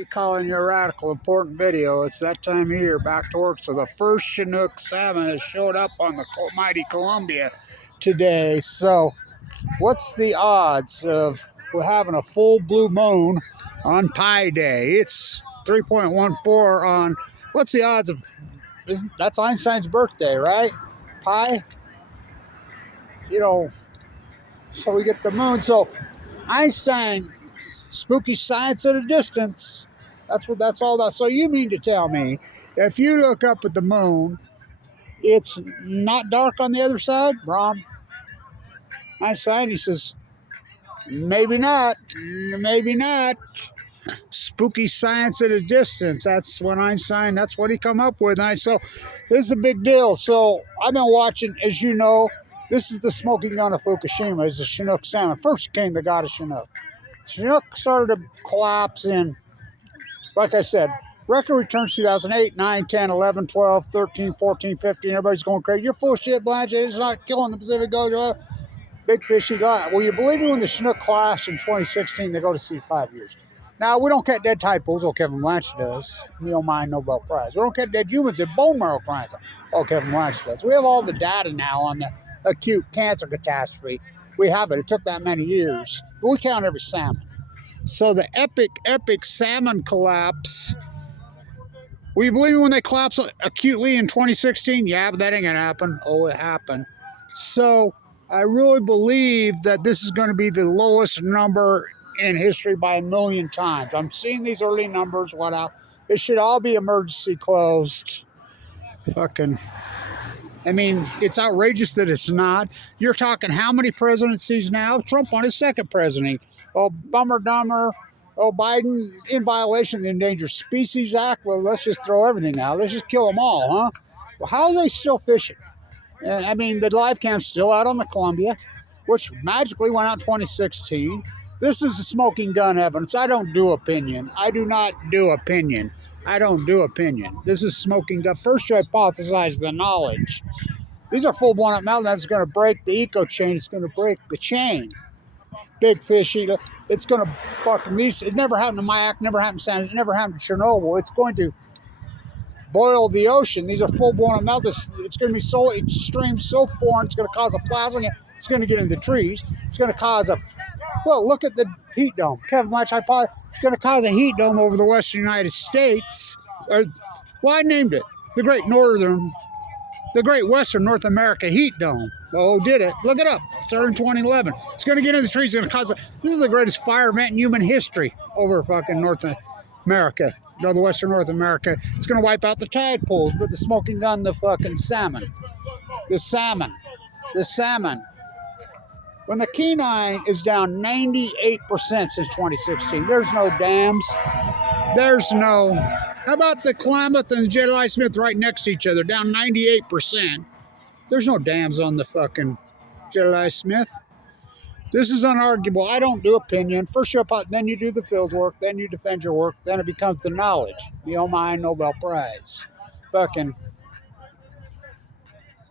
be calling you a radical important video. It's that time of year, back to work. So the first Chinook salmon has showed up on the mighty Columbia today. So what's the odds of we're having a full blue moon on Pi Day? It's 3.14 on, what's the odds of, that's Einstein's birthday, right? Pi? You know, so we get the moon. So Einstein, spooky science at a distance. That's all that. So you mean to tell me, if you look up at the moon, it's not dark on the other side? Wrong. Einstein, he says, maybe not, maybe not. Spooky science at a distance. That's when Einstein, that's what he come up with. So this is a big deal. So I've been watching, as you know, this is the smoking gun of Fukushima, is the Chinook salmon. First came the god of Chinook. Chinook started to collapse in, like I said, record returns 2008, 9, 10, 11, 12, 13, 14, 15. Everybody's going crazy. You're full of shit, Blanch. It's not killing the Pacific Ocean. Big fish you got. Will you believe me, when the Chinook crashed in 2016, they go to sea 5 years. Now, we don't catch dead typos. Oh, Kevin Blanch does. We don't mind Nobel Prize. We don't catch dead humans in bone marrow transplant. Oh, Kevin Blanch does. We have all the data now on the acute cancer catastrophe. We have it. It took that many years. But we count every salmon. So the epic salmon collapse. Will you believe me, when they collapsed acutely in 2016? Yeah, but that ain't going to happen. Oh, it happened. So I really believe that this is going to be the lowest number in history by a million times. I'm seeing these early numbers. What out? It should all be emergency closed. Fucking, I mean, it's outrageous that it's not. You're talking how many presidencies now? Trump on his second presidency. Oh, bummer dumber. Oh, Biden in violation of the Endangered Species Act. Well, let's just throw everything out. Let's just kill them all, huh? Well, how are they still fishing? I mean, the live cam's still out on the Columbia, which magically went out in 2016. This is the smoking gun evidence. I don't do opinion. I do not do opinion. I don't do opinion. This is smoking gun. First, you hypothesize the knowledge. These are full blown up meltdowns. It's going to break the eco chain. It's going to break the chain. Big fish eater. It's going to fucking these. It never happened to Mayak. Never happened to San. It never happened to Chernobyl. It's going to boil the ocean. These are full blown up meltdowns. It's going to be so extreme, so foreign. It's going to cause a plasma. It's going to get into the trees. It's going to cause a. Well, look at the heat dome. Kevin Blanch hypothesis. It's going to cause a heat dome over the western United States. Well, I named it the Great Western North America Heat Dome. Oh, did it? Look it up. Started in 2011. It's going to get into the trees. It's going to cause this is the greatest fire event in human history over fucking North America, or the Western North America. It's going to wipe out the tadpoles, but the smoking gun, the fucking salmon. The salmon. When the Kenai is down 98% since 2016, there's no dams. There's no. How about the Klamath and the Jedediah Smith right next to each other, down 98%? There's no dams on the fucking Jedediah Smith. This is unarguable. I don't do opinion. First you then you do the field work, then you defend your work, then it becomes the knowledge. You don't mind Nobel Prize. Fucking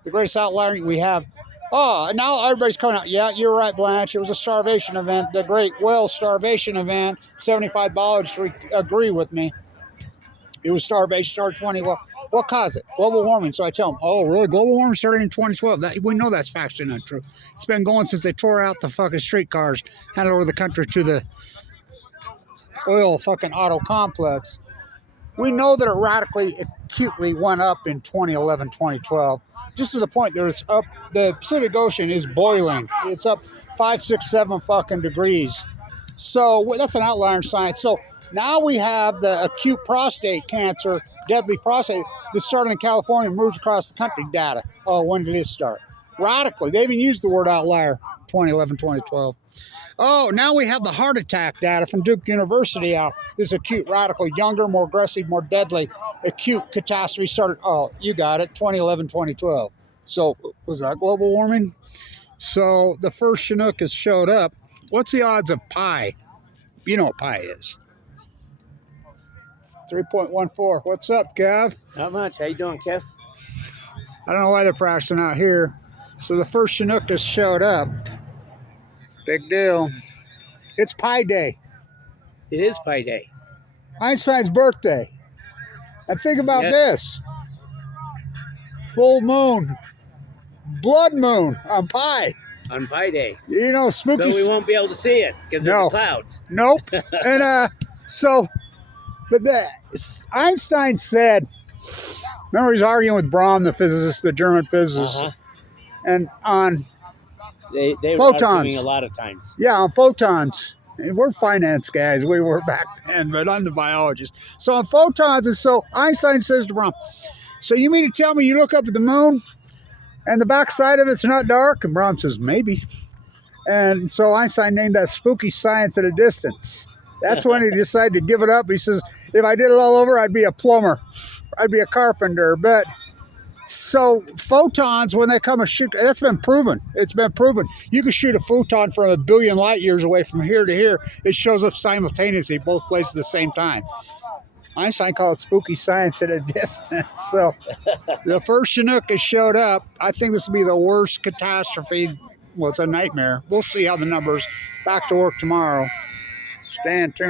the greatest outlier we have. Oh, now everybody's coming out. Yeah, you're right, Blanch. It was a starvation event, the Great Whale Starvation Event. 75 biologists agree with me. It was starvation, started 20. Well, what caused it? Global warming. So I tell them, oh, really? Global warming started in 2012. We know that's factually not true. It's been going since they tore out the fucking streetcars, handed over the country to the oil fucking auto complex. We know that it radically, acutely went up in 2011, 2012, just to the point that it's up. The Pacific Ocean is boiling. It's up 5, 6, 7 fucking degrees. So that's an outlier in science. So now we have the acute prostate cancer, deadly prostate, that started in California and moves across the country data. Oh, when did this start? Radically. They even used the word outlier, 2011, 2012. Oh, now we have the heart attack data from Duke University out. This acute, radical, younger, more aggressive, more deadly, acute catastrophe started, oh, you got it, 2011, 2012. So was that global warming? So the first Chinook has showed up. What's the odds of pi? You know what pi is. 3.14. What's up, Kev? Not much. How you doing, Kev? I don't know why they're practicing out here. So the first Chinook has showed up. Big deal. It's Pi Day. It is Pi Day. Einstein's birthday. And think about this. Full moon. Blood moon on Pi. On Pi Day. You know, spooky. But we won't be able to see it because of the clouds. Nope. And but Einstein said, remember he's arguing with Braun, the physicist, the German physicist, and on they photons. were arguing a lot of times. Yeah, on photons. And we're finance guys, we were back then, but I'm the biologist. So on photons, and so Einstein says to Braun, so you mean to tell me you look up at the moon and the backside of it's not dark? And Braun says, maybe. And so Einstein named that spooky science at a distance. That's when he decided to give it up. He says, if I did it all over, I'd be a plumber. I'd be a carpenter. But so photons, when they come and shoot, that's been proven. It's been proven. You can shoot a photon from 1 billion light years away from here to here. It shows up simultaneously, both places at the same time. Einstein called it spooky science at a distance. So the first Chinook has showed up. I think this will be the worst catastrophe. Well, it's a nightmare. We'll see how the numbers. Back to work tomorrow. Stand tuned.